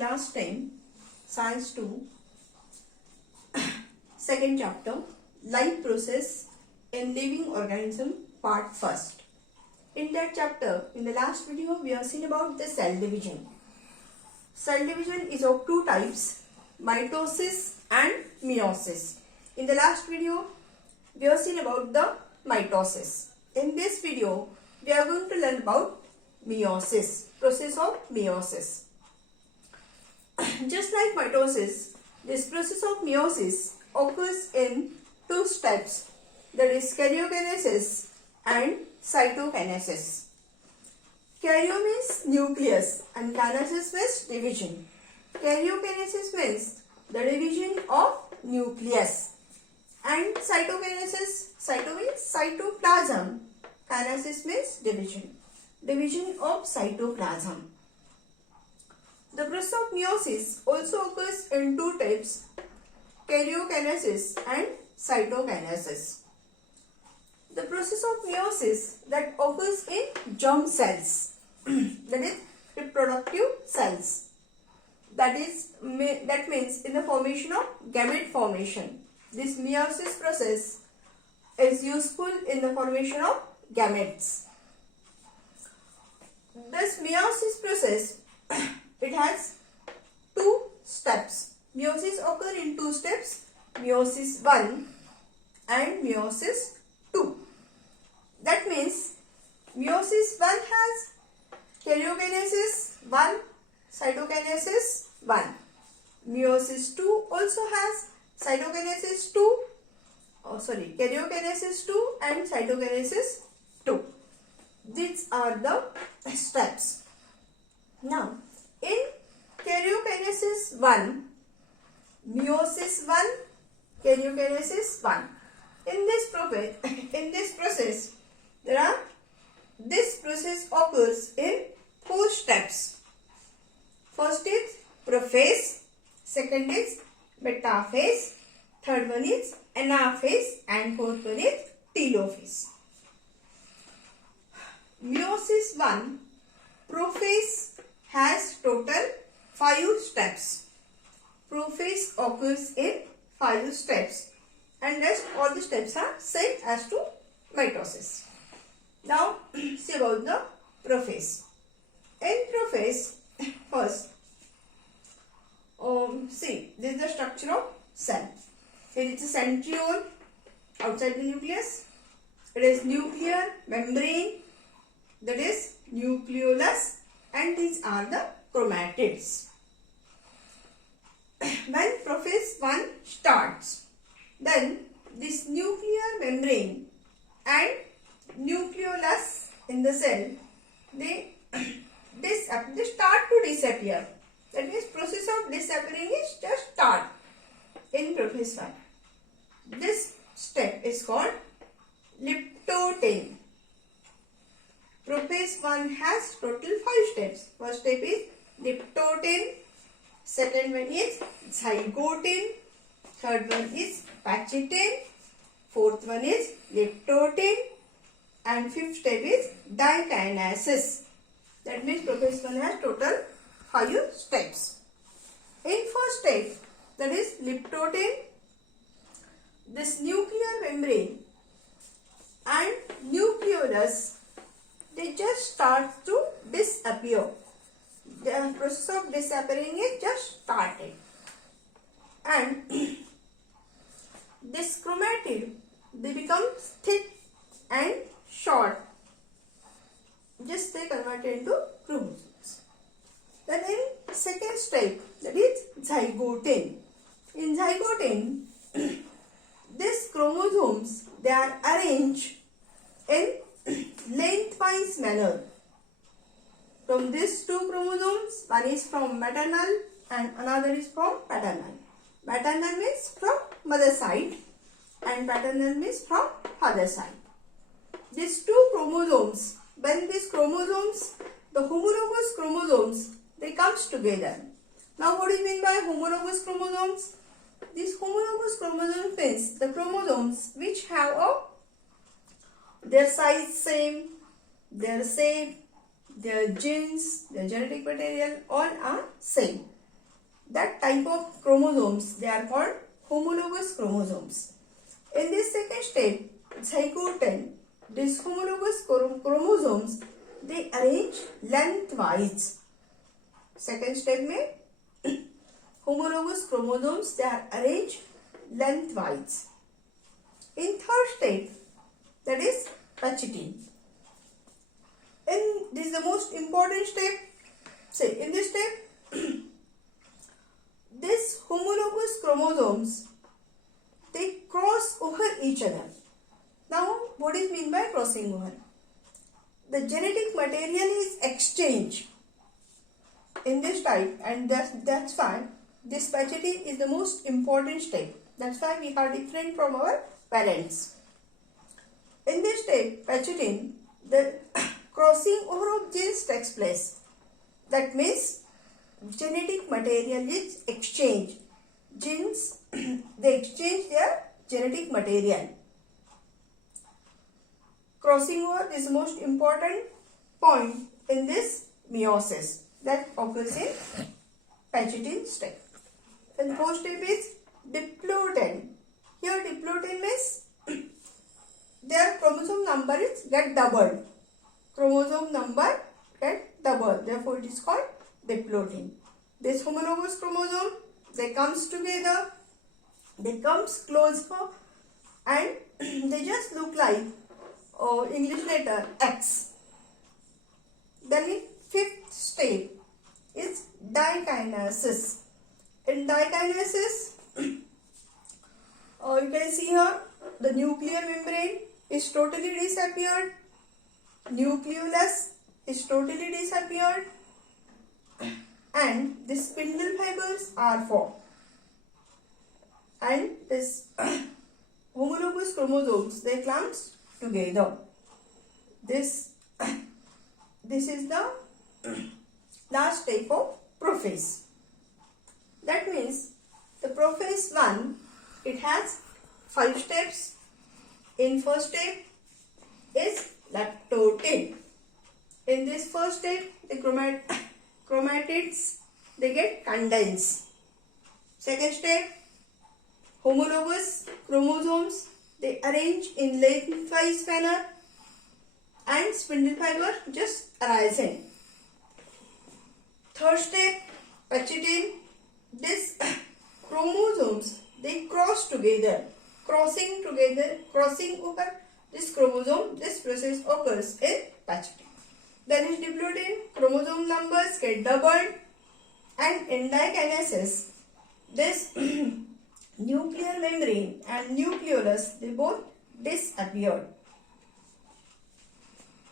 class 10, science 2, second chapter, life process in living organism, part first. In that chapter, in the last video, we have seen about the cell division. Cell division is of two types, mitosis and meiosis. In the last video, we have seen about the mitosis. In this video, we are going to learn about meiosis, process of meiosis. Just like mitosis, this process of meiosis occurs in two steps, that is karyokinesis and cytokinesis. Karyo means nucleus and kinesis means division. Karyokinesis means the division of nucleus, and cytokinesis, cyto means cytoplasm, kinesis means division of cytoplasm. The process of meiosis also occurs in two types, karyokinesis and cytokinesis. The process of meiosis that occurs in germ cells, that is reproductive cells, that means in the formation of gamete formation. This meiosis process is useful in the formation of gametes. This meiosis process, it has two steps. Meiosis occurs in two steps, meiosis 1 and meiosis 2. That means meiosis 1 has karyokinesis 1, cytokinesis 1. Meiosis 2 also has karyokinesis 2 and cytokinesis 2. These are the steps. Now, in karyokinesis 1, meiosis 1, karyokinesis 1. In this process, this process occurs in 4 steps. First is prophase, second is metaphase, third one is anaphase, and fourth one is telophase. Meiosis 1, prophase has total 5 steps. Prophase occurs in 5 steps, and rest all the steps are same as to mitosis. Now see about the prophase. In prophase, first see, this is the structure of cell. Here is a centriole outside the nucleus. It is nuclear membrane, that is nucleolus, and these are the chromatids. When prophase 1 starts, then this nuclear membrane and nucleolus in the cell, they start to disappear. That means process of disappearing is just start in prophase 1. This step is called liptoting. Prophase 1 has total 5 steps. First step is liptoting, second one is zygoting, third one is pachiting, fourth one is liptoting, and fifth step is dikinesis. That means prophase 1 has total 5 steps. In first step, that is liptoting, this nuclear membrane and nucleolus, they just start to disappear. The process of disappearing is just started, and this chromatid, they become thick and short. Just they converted into chromosomes. Then in second step, that is zygoting. In zygoting, these chromosomes, they are arranged in lengthwise manner. From these two chromosomes, one is from maternal and another is from paternal. Maternal means from mother side and paternal means from father side. These two chromosomes, when these chromosomes, the homologous chromosomes, they comes together. Now what do you mean by homologous chromosomes? These homologous chromosomes means the chromosomes which have their size same, their shape, their genes, their genetic material, all are same. that type of chromosomes, they are called homologous chromosomes. In this second step, zygote, these homologous chromosomes, they arrange lengthwise. Second step में homologous chromosomes, they are arranged lengthwise. In third step, that is patching. And this is the most important step. Say in this step, these homologous chromosomes, they cross over each other. Now, what is meant by crossing over? The genetic material is exchanged in this type, and that's why this patching is the most important step. That's why we are different from our parents. In this step, patching, the crossing over of genes takes place. That means genetic material is exchanged. Genes, they exchange their genetic material. Crossing over is the most important point in this meiosis that occurs in patching step. And fourth step is diploid. Here diploid means their chromosome number is get doubled. Chromosome number get doubled. Therefore, it is called diploid. This homologous chromosome, they comes together, they comes closer, and they just look like English letter X. Then the fifth step is dikinesis. In dikinesis, you can see here the nuclear membrane is totally disappeared. Nucleolus is totally disappeared, and the spindle fibers are formed. And this homologous chromosomes, they clumps together. This is the last step of prophase. That means the prophase 1, it has 5 steps. In first step is lactotate. In this first step, the chromatids, they get condensed. Second step, homologous chromosomes, they arrange in lengthwise manner, and spindle fiber just arising. Third step, patching, these chromosomes, they cross together. Crossing over this chromosome, this process occurs in patching. Then is diploid, chromosome numbers get doubled, and in dikinesis, this nuclear membrane and nucleolus, they both disappeared.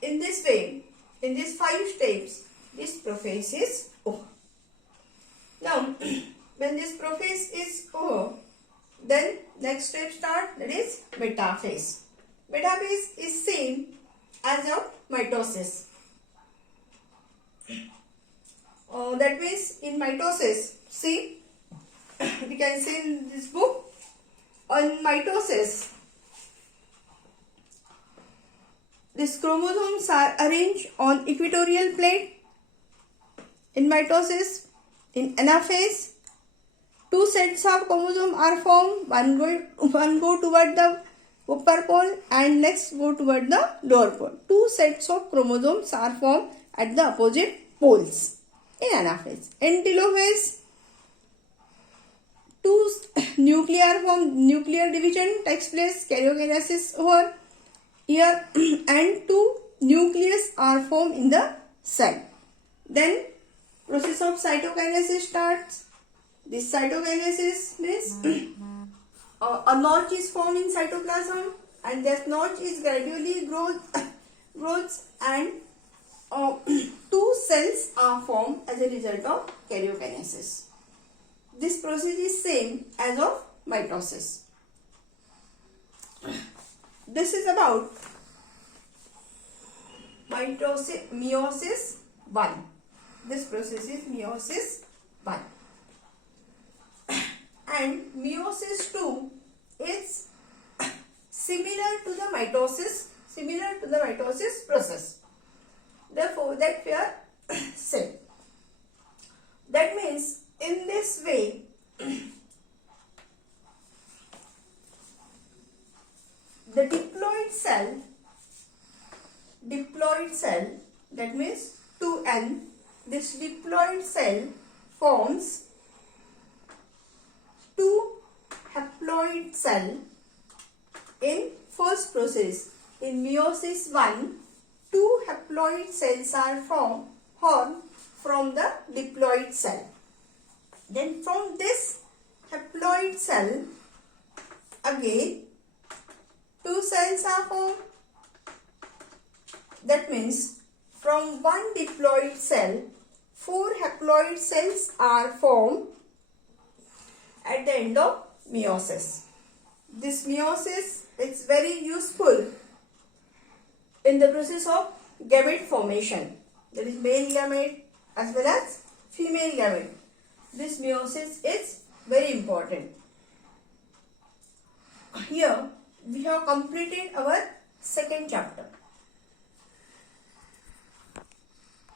In this way, in these 5 steps, this prophase is over. Now, when this prophase is over, then next step start, that is metaphase. Metaphase is same as of mitosis. That means in mitosis, see, we can see in this book, on mitosis, these chromosomes are arranged on equatorial plate. In mitosis, in anaphase, 2 sets of chromosomes are formed. One go toward the upper pole and next go toward the lower pole. 2 sets of chromosomes are formed at the opposite poles in anaphase. In telophase, 2 nuclear division takes place, karyokinesis over here, and 2 nucleus are formed in the cell. Then process of cytokinesis starts. This cytokinesis means a notch is formed in cytoplasm, and that notch is gradually grows, and 2 cells are formed as a result of karyokinesis. This process is same as of mitosis. This is about meiosis 1. This process is meiosis 1. And meiosis 2 is similar to the mitosis process. Therefore, that we are same. That means In this way, the diploid cell, that means 2n, this diploid cell forms 2 haploid cell in first process. In meiosis 1, 2 haploid cells are formed from the diploid cell. Then from this haploid cell, again 2 cells are formed. That means from one diploid cell, 4 haploid cells are formed at the end of meiosis. This meiosis is very useful in the process of gamete formation. There is male gamete as well as female gamete. This meiosis is very important. Here we have completed our second chapter.